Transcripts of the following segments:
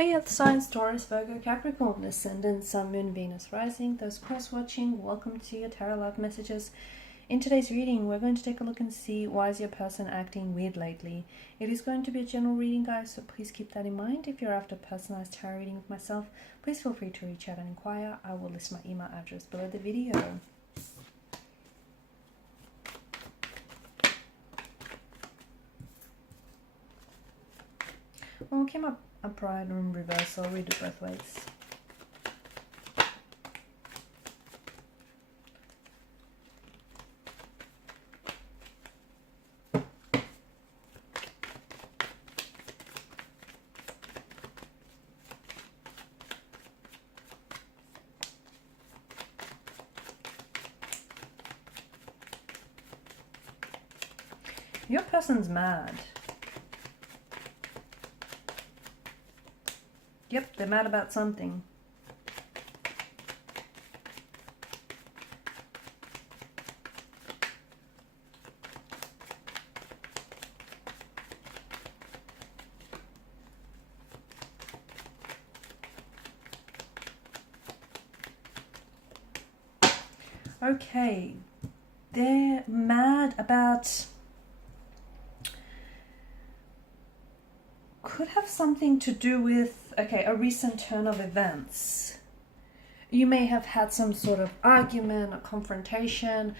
Hey Earth signs, Taurus, Virgo, Capricorn, Ascendant, Sun, Moon, Venus, Rising. Those cross-watching, welcome to your Tarot Love Messages. In today's reading, we're going to take a look and see why is your person acting weird lately. It is going to be a general reading, guys, so please keep that in mind. If you're after a personalized tarot reading with myself, please feel free to reach out and inquire. I will list my email address below the video. Well, we came up upright and in reverse, so I'll read it both ways. Your person's mad. Yep, they're mad about something. Okay, they're mad about... could have something to do with, okay, a recent turn of events. You may have had some sort of argument, a confrontation,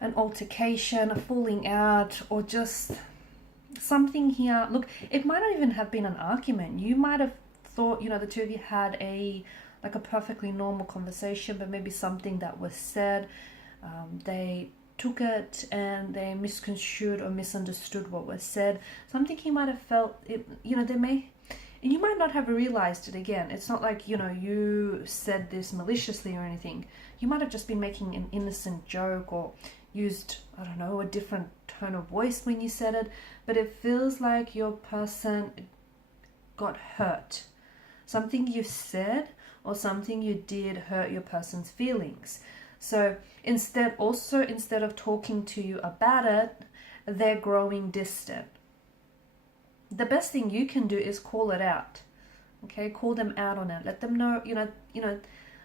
an altercation, a falling out, or just something here. Look, it might not even have been an argument. You might have thought, you know, the two of you had like a perfectly normal conversation, but maybe something that was said, they took it and they misconstrued or misunderstood what was said. Something he might have felt, you know, you might not have realized it. Again, it's not like, you know, you said this maliciously or anything. You might have just been making an innocent joke or used, I don't know, a different tone of voice when you said it, but it feels like your person got hurt. Something you said or something you did hurt your person's feelings. So instead of talking to you about it, they're growing distant. The best thing you can do is call it out. Okay, call them out on it. Let them know,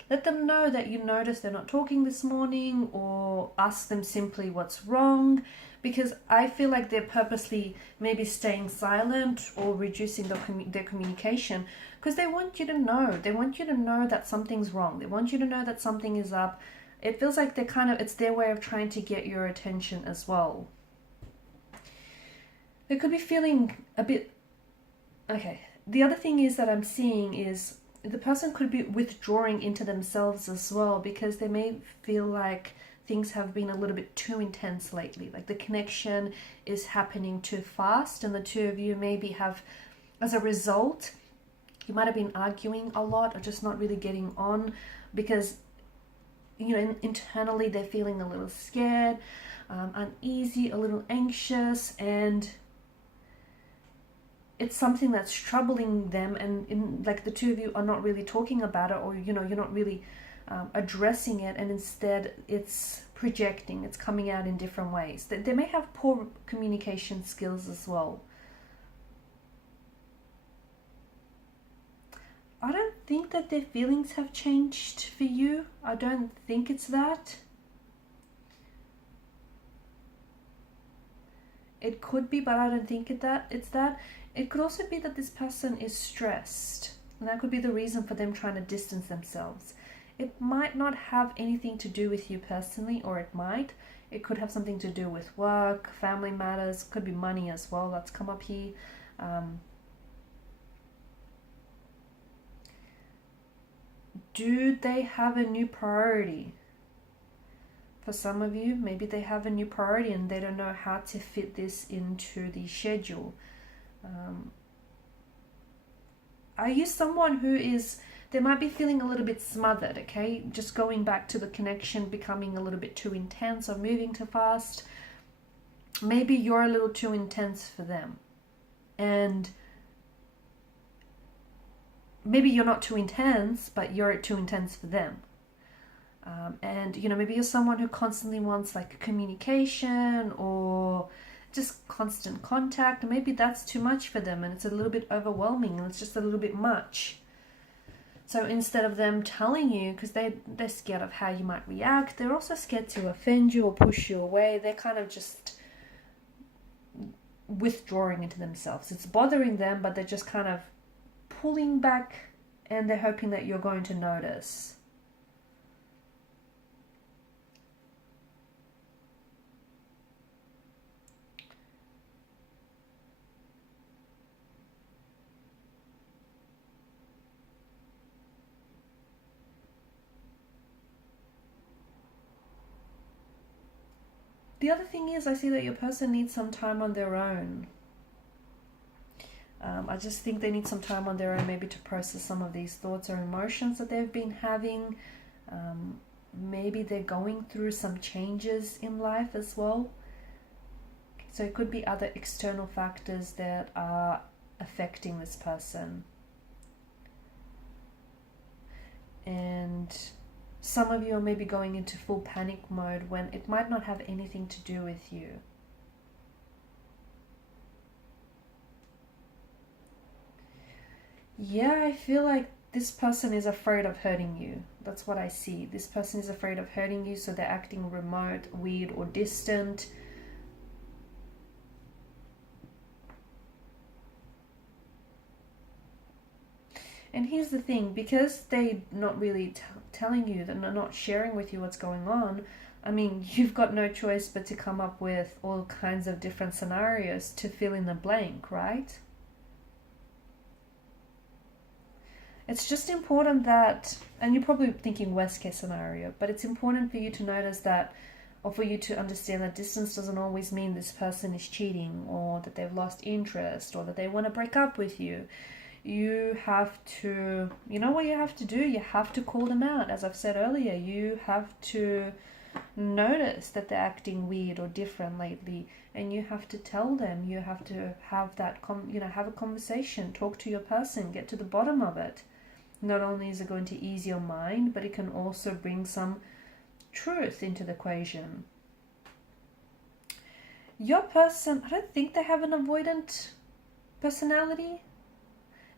let them know that you noticed they're not talking this morning, or ask them simply what's wrong, because I feel like they're purposely maybe staying silent or reducing their communication because they want you to know. They want you to know that something's wrong. They want you to know that something is up. It feels like it's their way of trying to get your attention as well. They could be feeling a bit... Okay, the other thing is that I'm seeing is the person could be withdrawing into themselves as well, because they may feel like things have been a little bit too intense lately. Like the connection is happening too fast, and the two of you maybe have, as a result, you might have been arguing a lot or just not really getting on because... you know, internally they're feeling a little scared, uneasy, a little anxious, and it's something that's troubling them, and like the two of you are not really talking about it, or, you know, you're not really addressing it, and instead it's projecting, it's coming out in different ways. They may have poor communication skills as well. I don't think that their feelings have changed for you. I don't think it's that. It could be, but I don't think it's that. It could also be that this person is stressed, and that could be the reason for them trying to distance themselves. It might not have anything to do with you personally, or it might. It could have something to do with work, family matters, could be money as well. That's come up here. Do they have a new priority? For some of you, maybe they have a new priority and they don't know how to fit this into the schedule. Are you someone who is, they might be feeling a little bit smothered, okay? Just going back to the connection becoming a little bit too intense or moving too fast. Maybe you're a little too intense for them. And maybe you're not too intense, but you're too intense for them. And, you know, maybe you're someone who constantly wants like communication, or just constant contact. Maybe that's too much for them and it's a little bit overwhelming and it's just a little bit much. So instead of them telling you, because they're scared of how you might react, they're also scared to offend you or push you away. They're kind of just withdrawing into themselves. It's bothering them, but they're just kind of pulling back and they're hoping that you're going to notice. The other thing is, I see that your person needs some time on their own. I just think they need some time on their own, maybe to process some of these thoughts or emotions that they've been having. Maybe they're going through some changes in life as well. So it could be other external factors that are affecting this person. And some of you are maybe going into full panic mode when it might not have anything to do with you. Yeah, I feel like this person is afraid of hurting you. That's what I see. This person is afraid of hurting you, so they're acting remote, weird, or distant. And here's the thing, because they're not really telling you, they're not sharing with you what's going on, I mean, you've got no choice but to come up with all kinds of different scenarios to fill in the blank, right? It's just important that, and you're probably thinking worst case scenario, but it's important for you to notice that, or for you to understand that distance doesn't always mean this person is cheating, or that they've lost interest, or that they want to break up with you. You have to, you know what you have to do? You have to call them out. As I've said earlier, you have to notice that they're acting weird or different lately, and you have to tell them. You have to have that, have a conversation, talk to your person, get to the bottom of it. Not only is it going to ease your mind, but it can also bring some truth into the equation. Your person, I don't think they have an avoidant personality.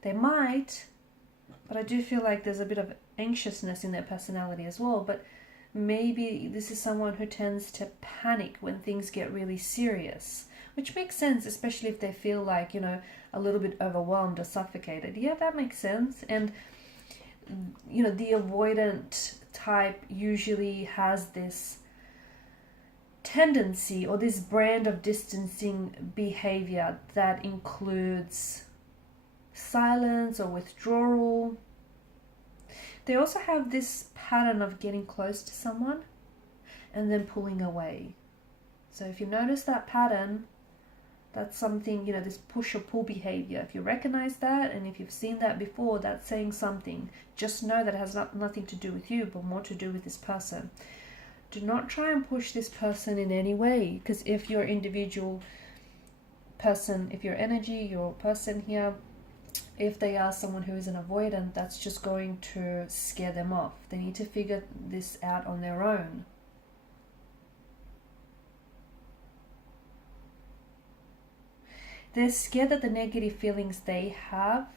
They might, but I do feel like there's a bit of anxiousness in their personality as well. But maybe this is someone who tends to panic when things get really serious, which makes sense, especially if they feel like, a little bit overwhelmed or suffocated. Yeah, that makes sense. And, the avoidant type usually has this tendency or this brand of distancing behavior that includes silence or withdrawal. They also have this pattern of getting close to someone and then pulling away. So if you notice that pattern, that's something, this push or pull behavior. If you recognize that, and if you've seen that before, that's saying something. Just know that it has nothing to do with you, but more to do with this person. Do not try and push this person in any way, because if your individual person, if your energy, your person here, if they are someone who is an avoidant, that's just going to scare them off. They need to figure this out on their own. They're scared that the negative feelings they have,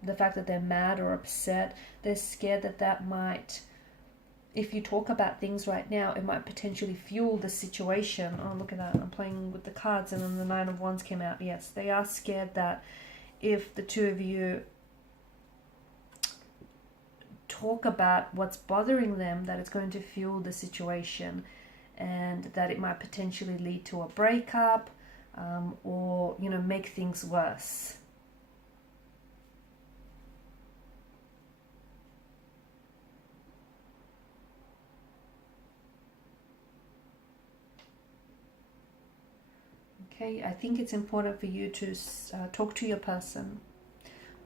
the fact that they're mad or upset, they're scared that might, if you talk about things right now, it might potentially fuel the situation. Oh, look at that. I'm playing with the cards and then the Nine of Wands came out. Yes, they are scared that if the two of you talk about what's bothering them, that it's going to fuel the situation and that it might potentially lead to a breakup, or make things worse. Okay, I think it's important for you to talk to your person.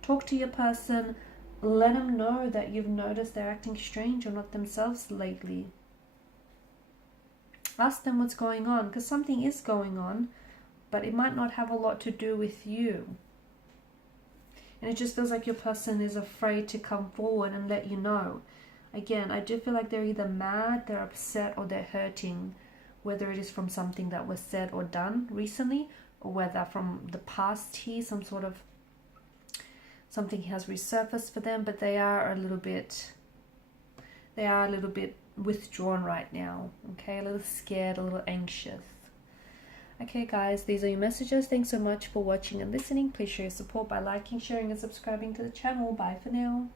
Talk to your person, let them know that you've noticed they're acting strange or not themselves lately. Ask them what's going on, because something is going on, but it might not have a lot to do with you. And it just feels like your person is afraid to come forward and let you know. Again, I do feel like they're either mad, they're upset, or they're hurting whether it is from something that was said or done recently, or whether from the past here, something has resurfaced for them, but they are a little bit withdrawn right now, okay, a little scared, a little anxious. Okay guys, these are your messages. Thanks so much for watching and listening. Please show your support by liking, sharing and subscribing to the channel. Bye for now.